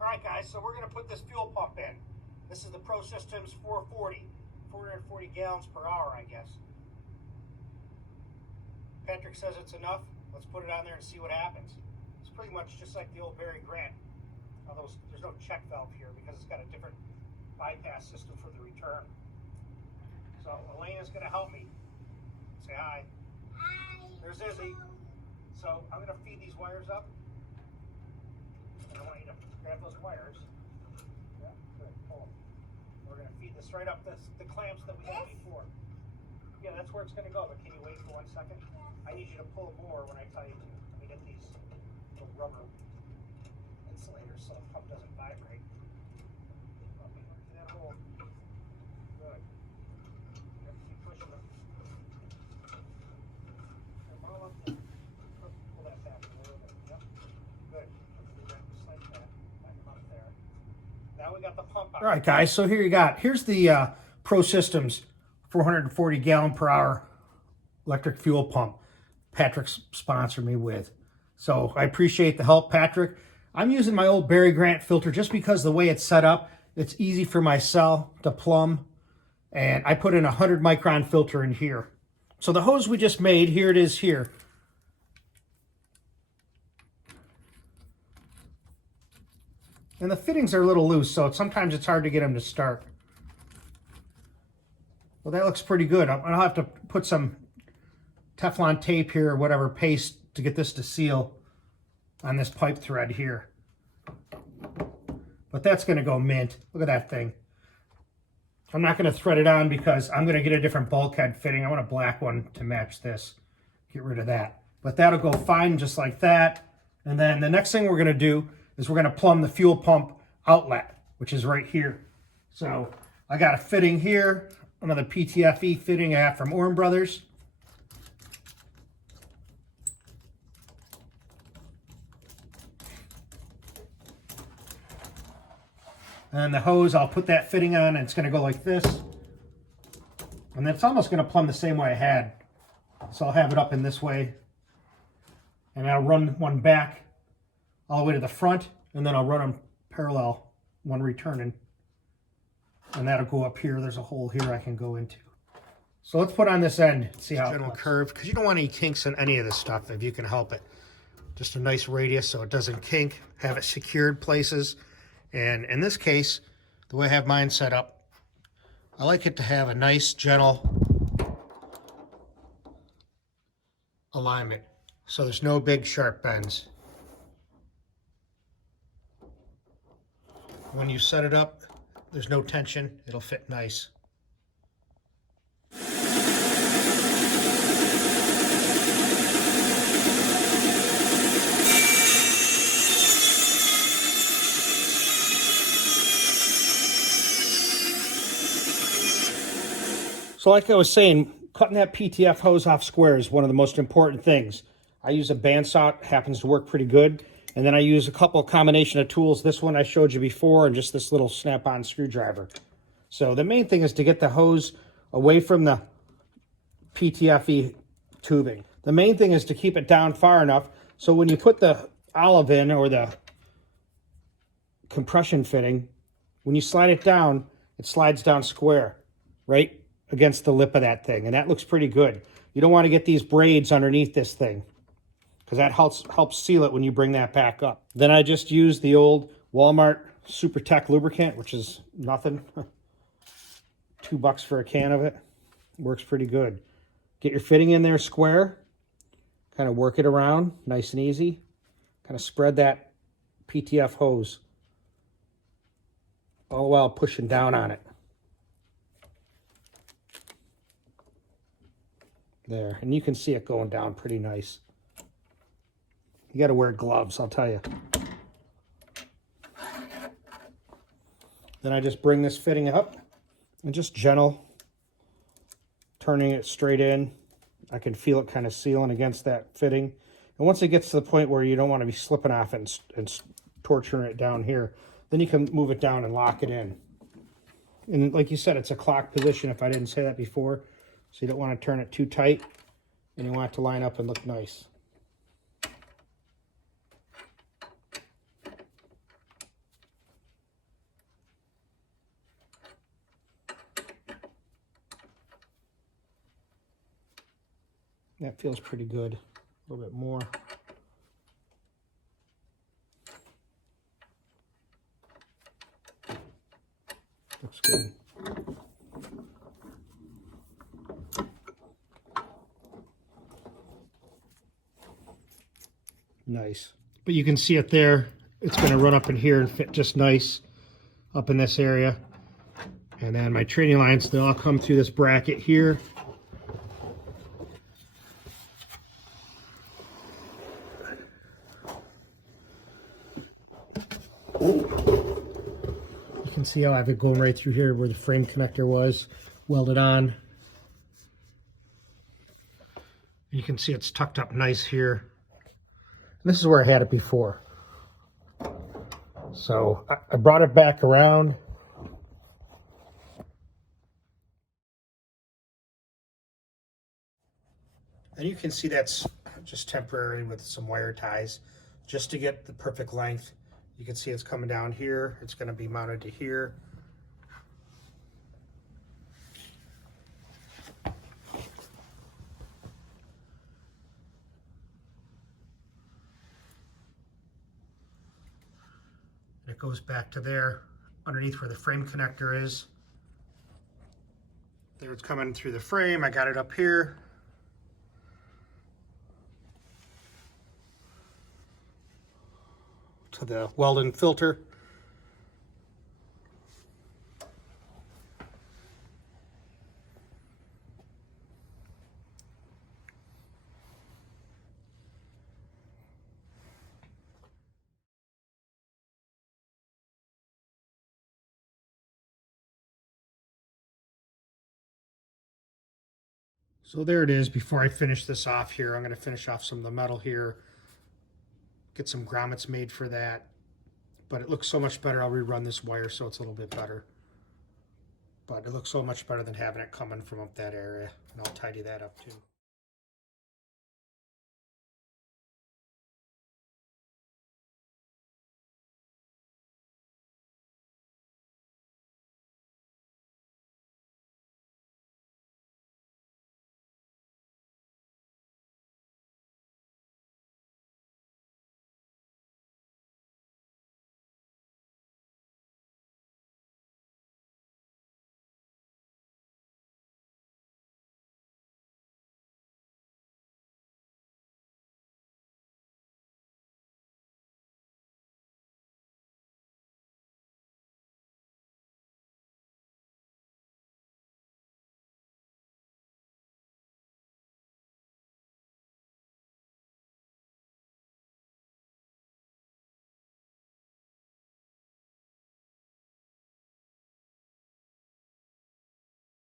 Alright guys, so we're going to put this fuel pump in. This is the Pro Systems 440 gallons per hour, I guess. Patrick says it's enough. Let's put it on there and see what happens. It's pretty much just like the old Barry Grant. Although there's no check valve here because it's got a different bypass system for the return. So Elena's going to help me. Say hi. Hi. There's Izzy. So I'm going to feed these wires up. And I want you to grab those wires. Yeah, good. Pull them. We're going to feed this right up the clamps that we had before. Yeah, that's where it's going to go. But can you wait for 1 second? I need you to pull more when I tell you to. Let me get these little rubber insulators so the pump doesn't vibrate. Let me look at that hole. Good. You have to keep pushing them. Pull that back a little bit. Yep. Good. Just like that. Back them up there. Now we got the pump out. All right, guys. So here's the Pro Systems 440 gallon per hour electric fuel pump Patrick's sponsored me with. So I appreciate the help, Patrick. I'm using my old Barry Grant filter just because the way it's set up, it's easy for my cell to plumb. And I put in a 100 micron filter in here. So the hose we just made, here it is here. And the fittings are a little loose, so sometimes it's hard to get them to start. Well, that looks pretty good. I'll have to put some Teflon tape here or whatever, paste, to get this to seal on this pipe thread here. But that's going to go mint. Look at that thing. I'm not going to thread it on because I'm going to get a different bulkhead fitting. I want a black one to match this. Get rid of that. But that'll go fine just like that. And then the next thing we're going to do is we're going to plumb the fuel pump outlet, which is right here. So I got a fitting here, another PTFE fitting I have from Orme Brothers. And the hose, I'll put that fitting on, and it's going to go like this. And it's almost going to plumb the same way I had. So I'll have it up in this way. And I'll run one back all the way to the front, and then I'll run them parallel, one returning. And that'll go up here. There's a hole here I can go into. So let's put on this end, see how it looks. Curve, because you don't want any kinks in any of this stuff if you can help it. Just a nice radius so it doesn't kink. Have it secured places. And in this case, the way I have mine set up, I like it to have a nice, gentle alignment. So there's no big sharp bends. When you set it up, there's no tension. It'll fit nice. So like I was saying, cutting that PTF hose off square is one of the most important things. I use a bandsaw, it happens to work pretty good. And then I use a couple combination of tools. This one I showed you before, and just this little snap-on screwdriver. So the main thing is to get the hose away from the PTFE tubing. The main thing is to keep it down far enough so when you put the olive in, or the compression fitting, when you slide it down, it slides down square, right against the lip of that thing, and that looks pretty good. You don't want to get these braids underneath this thing, because that helps seal it when you bring that back up. Then I just use the old Walmart Super Tech lubricant, which is nothing. $2 for a can of it. Works pretty good. Get your fitting in there square. Kind of work it around, nice and easy. Kind of spread that PTF hose, all the while pushing down on it. There, and you can see it going down pretty nice. You got to wear gloves, I'll tell you. Then I just bring this fitting up and just gentle, turning it straight in. I can feel it kind of sealing against that fitting. And once it gets to the point where you don't want to be slipping off and torturing it down here, then you can move it down and lock it in. And like you said, it's a clock position if I didn't say that before. So you don't want to turn it too tight, and you want it to line up and look nice. That feels pretty good. A little bit more. Looks good. Nice. But you can see it there. It's going to run up in here and fit just nice up in this area. And then my training lines, they'll all come through this bracket here. You can see how I have it going right through here where the frame connector was welded on. You can see it's tucked up nice here. This is where I had it before. So I brought it back around. And you can see that's just temporary with some wire ties just to get the perfect length. You can see it's coming down here. It's going to be mounted to here. It goes back to there underneath where the frame connector is. There it's coming through the frame. I got it up here. To the welding filter. So there it is. Before I finish this off here, I'm going to finish off some of the metal here. Get some grommets made for that. But it looks so much better. I'll rerun this wire so it's a little bit better. But it looks so much better than having it coming from up that area. And I'll tidy that up too.